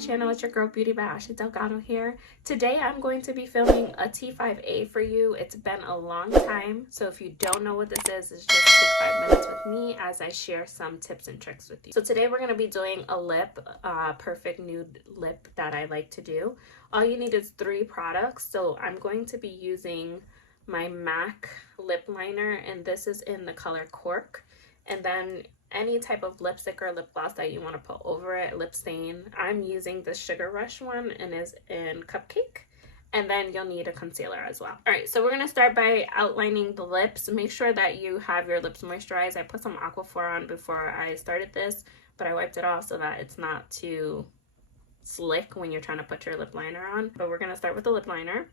channel. It's your girl Beauty by Asha Delgado here. Today I'm going to be filming a T5A for you. It's been a long time, so if you don't know what this is, it's just take 5 minutes with me as I share some tips and tricks with you. So today we're going to be doing a lip, perfect nude lip that I like to do. All you need is 3 products. So I'm going to be using my MAC lip liner, and this is in the color Cork. And then any type of lipstick or lip gloss that you want to put over it, lip stain. I'm using the Sugar Rush one and is in Cupcake. And then you'll need a concealer as well. All right, so we're going to start by outlining the lips. Make sure that you have your lips moisturized. I put some Aquaphor on before I started this, but I wiped it off so that it's not too slick when you're trying to put your lip liner on. But we're going to start with the lip liner,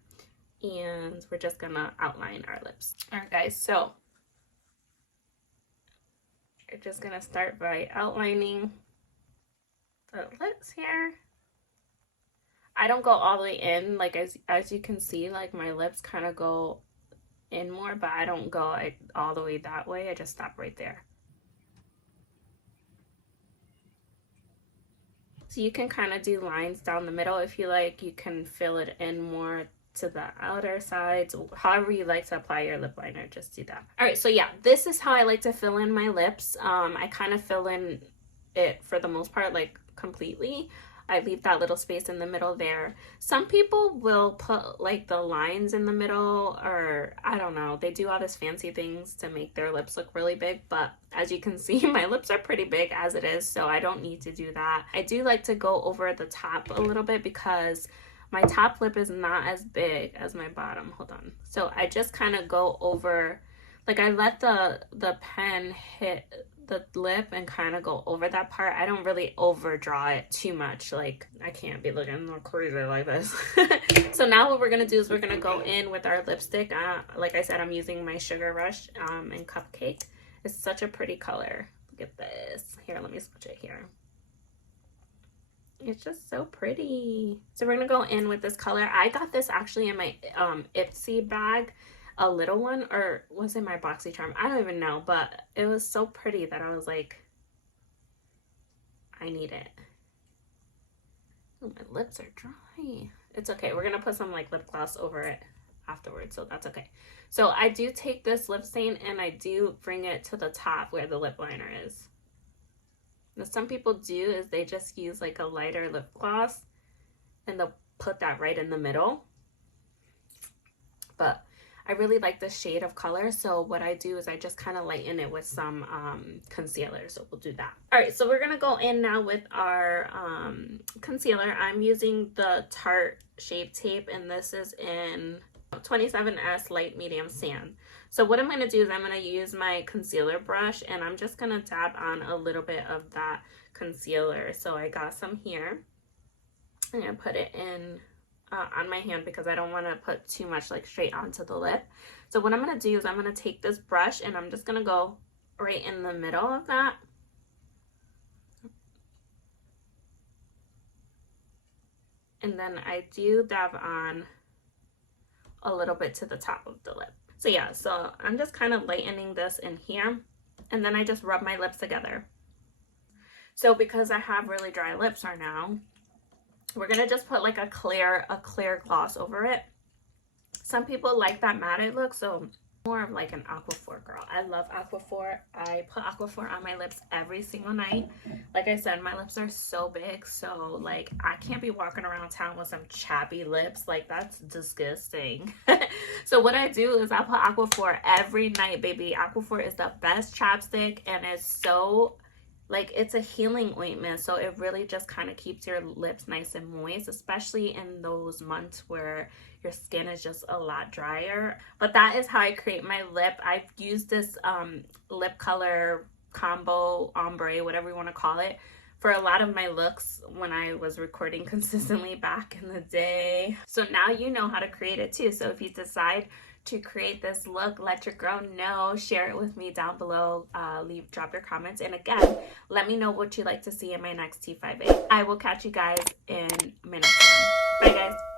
and we're just going to outline our lips. All right, guys, so we're just gonna start by outlining the lips here. I don't go all the way in, like as you can see, like my lips kind of go in more, but I don't go all the way that way. I just stop right there. So you can kind of do lines down the middle if you like. You can fill it in more to the outer sides, however you like to apply your lip liner, just do that. All right, so yeah, this is how I like to fill in my lips. I kind of fill in it for the most part, like completely. I leave that little space in the middle there. Some people will put like the lines in the middle, or I don't know, they do all these fancy things to make their lips look really big, but as you can see, my lips are pretty big as it is, so I don't need to do that. I do like to go over the top a little bit because my top lip is not as big as my bottom. Hold on. So I just kind of go over, like I let the pen hit the lip and kind of go over that part. I don't really overdraw it too much. Like I can't be looking all crazy like this. So now what we're going to do is we're going to go in with our lipstick. Like I said, I'm using my Sugar Rush in Cupcake. It's such a pretty color. Look at this. Here, let me switch it here. It's just so pretty. So we're gonna go in with this color. I got this actually in my Ipsy bag, a little one, or was it my BoxyCharm? I don't even know, but it was so pretty that I was like, I need it. Oh, my lips are dry. It's okay. We're gonna put some like lip gloss over it afterwards, so that's okay. So I do take this lip stain and I do bring it to the top where the lip liner is. Now, some people do is they just use like a lighter lip gloss and they'll put that right in the middle. But I really like the shade of color, so what I do is I just kind of lighten it with some concealer, so we'll do that. All right, so we're gonna go in now with our concealer. I'm using the Tarte Shape Tape, and this is in 27S Light Medium Sand. So what I'm going to do is I'm going to use my concealer brush, and I'm just going to dab on a little bit of that concealer. So I got some here. I'm going to put it in on my hand because I don't want to put too much like straight onto the lip. So what I'm going to do is I'm going to take this brush and I'm just going to go right in the middle of that. And then I do dab on a little bit to the top of the lip. So yeah, so I'm just kind of lightening this in here, and then I just rub my lips together. So because I have really dry lips right now, we're gonna just put like a clear gloss over it. Some people like that matte look, so more of like an Aquaphor girl. I love Aquaphor. I put Aquaphor on my lips every single night. Like I said, my lips are so big, so like I can't be walking around town with some chappy lips. Like that's disgusting. So what I do is I put Aquaphor every night, baby. Aquaphor is the best chapstick, and it's so like it's a healing ointment, so it really just kind of keeps your lips nice and moist, especially in those months where your skin is just a lot drier. But that is how I create my lip. I've used this lip color combo, ombre, whatever you want to call it, for a lot of my looks when I was recording consistently back in the day. So now you know how to create it too. So if you decide to create this look, let your girl know. Share it with me down below. Drop your comments, and again, let me know what you'd like to see in my next T5A. I will catch you guys in my next one. Bye guys.